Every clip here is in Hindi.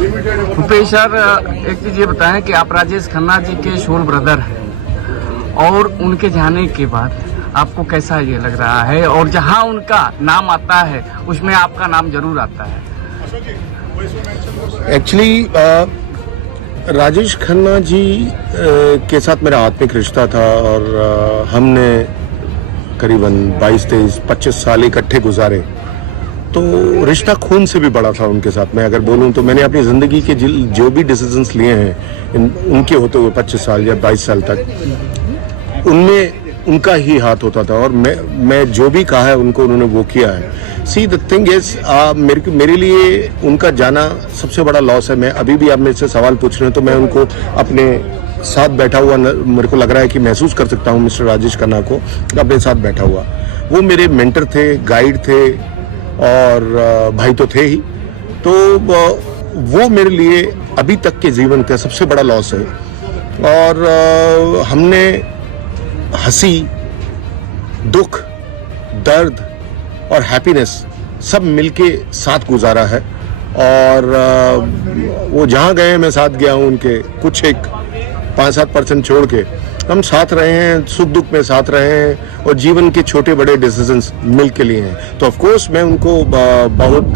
भूपेश सर, एक चीज ये बताएं कि आप राजेश खन्ना जी के सोल ब्रदर हैं और उनके जाने के बाद आपको कैसा ये लग रहा है, और जहां उनका नाम आता है उसमें आपका नाम जरूर आता है? एक्चुअली राजेश खन्ना जी के साथ मेरा आत्मिक रिश्ता था और हमने करीबन 22, 23, 25 साल इकट्ठे गुजारे, तो रिश्ता खून से भी बड़ा था उनके साथ। मैं अगर बोलूं तो मैंने अपनी ज़िंदगी के जो भी डिसीजंस लिए हैं उनके होते हुए 25 साल या 22 साल तक, उनमें उनका ही हाथ होता था और मैं जो भी कहा है उनको उन्होंने वो किया है। सी द थिंग इज, मेरे लिए उनका जाना सबसे बड़ा लॉस है। मैं अभी भी आप मेरे से सवाल पूछ रहे हैं तो मैं उनको अपने साथ बैठा हुआ मेरे को लग रहा है कि महसूस कर सकता हूँ मिस्टर राजेश खन्ना को अपने साथ बैठा हुआ। वो मेरे मेंटर थे, गाइड थे और भाई तो थे ही, तो वो मेरे लिए अभी तक के जीवन का सबसे बड़ा लॉस है। और हमने हंसी, दुख, दर्द और हैप्पीनेस सब मिलके साथ गुजारा है और वो जहाँ गए मैं साथ गया हूँ उनके, कुछ एक 5-7% छोड़ के हम साथ रहे हैं, सुख दुख में साथ रहे हैं और जीवन के छोटे बड़े डिसीजंस मिल के लिए हैं। तो ऑफ कोर्स मैं उनको बहुत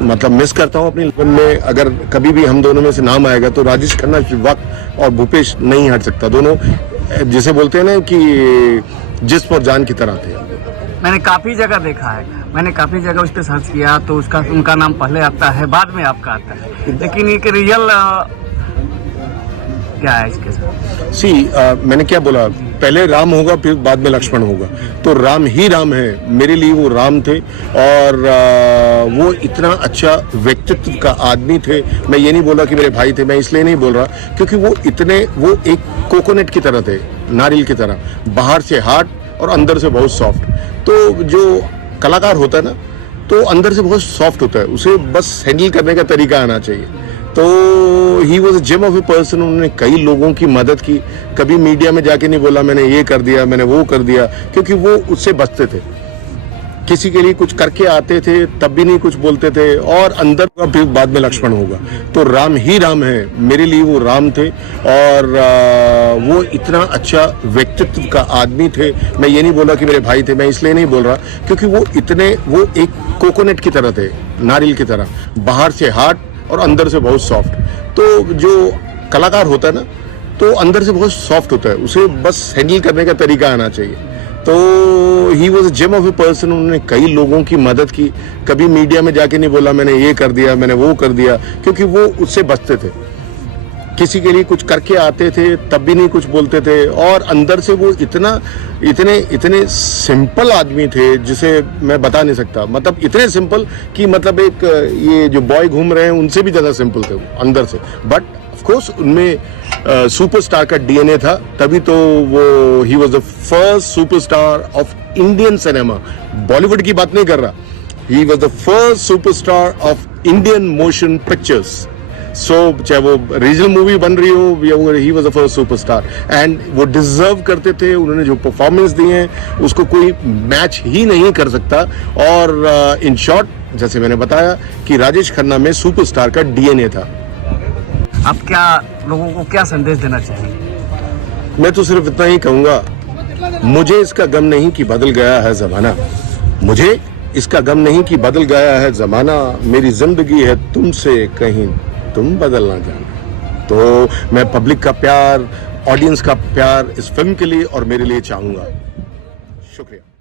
मतलब मिस करता हूं अपने जीवन में। अगर कभी भी हम दोनों में से नाम आएगा तो राजेश खन्ना वक्त और भूपेश नहीं हट सकता। दोनों जिसे बोलते हैं ना कि जिस्म और जान की तरह थे। मैंने काफी जगह देखा है, मैंने काफी जगह उस पर सर्च किया तो उनका नाम पहले आता है, बाद में आपका आता है, लेकिन एक रियल क्या है इसके साथ? मैंने क्या बोला, पहले राम होगा फिर बाद में लक्ष्मण होगा, तो राम ही राम है। मेरे लिए वो राम थे और वो इतना अच्छा व्यक्तित्व का आदमी थे। मैं ये नहीं बोला कि मेरे भाई थे, मैं इसलिए नहीं बोल रहा क्योंकि वो एक कोकोनट की तरह थे, नारियल की तरह, बाहर से हार्ड और अंदर से बहुत सॉफ्ट। तो जो कलाकार होता है ना, तो अंदर से बहुत सॉफ्ट होता है, उसे बस हैंडल करने का तरीका आना चाहिए। तो he was a gem of a person. उन्होंने कई लोगों की मदद की, कभी मीडिया में जाके नहीं बोला मैंने ये कर दिया, मैंने वो कर दिया, क्योंकि वो उससे बचते थे। किसी के लिए कुछ करके आते थे तब भी नहीं कुछ बोलते थे और अंदर का फिर बाद में लक्ष्मण होगा। तो राम ही राम है, मेरे लिए वो राम थे और वो इतना अच्छा व्यक्तित्व का आदमी थे। मैं ये नहीं बोला कि मेरे भाई थे, मैं इसलिए नहीं बोल रहा क्योंकि वो एक कोकोनट की तरह थे, नारियल की तरह, बाहर से हार्ड और अंदर से बहुत सॉफ्ट। तो जो कलाकार होता है ना, तो अंदर से बहुत सॉफ्ट होता है, उसे बस हैंडल करने का तरीका आना चाहिए। तो he was a gem of a person. उन्होंने कई लोगों की मदद की, कभी मीडिया में जाके नहीं बोला मैंने ये कर दिया, मैंने वो कर दिया, क्योंकि वो उससे बचते थे। किसी के लिए कुछ करके आते थे तब भी नहीं कुछ बोलते थे और अंदर से वो इतने सिंपल आदमी थे जिसे मैं बता नहीं सकता। मतलब इतने सिंपल कि मतलब एक ये जो बॉय घूम रहे हैं उनसे भी ज्यादा सिंपल थे वो अंदर से। बट ऑफ कोर्स उनमें सुपरस्टार का डीएनए था, तभी तो वो ही was the first superstar of Indian cinema. Bollywood की बात नहीं कर रहा, he was the first superstar of Indian motion pictures. So चाहे वो रीजनल मूवी बन रही हो या वो, he was the first superstar and वो डिजर्व करते थे। उन्होंने जो परफॉर्मेंस दी है उसको कोई मैच ही नहीं कर सकता। और इन शॉर्ट, जैसे मैंने बताया कि राजेश खन्ना में सुपरस्टार का डीएनए था। आप क्या लोगों को क्या संदेश देना चाहेंगे? मैं तो सिर्फ इतना ही कहूंगा, मुझे इसका गम नहीं कि बदल गया है जमाना, मुझे इसका गम नहीं कि बदल गया है जमाना, मेरी जिंदगी है तुमसे कहीं तुम बदलना जाना। तो मैं पब्लिक का प्यार, ऑडियंस का प्यार इस फिल्म के लिए और मेरे लिए चाहूंगा। शुक्रिया।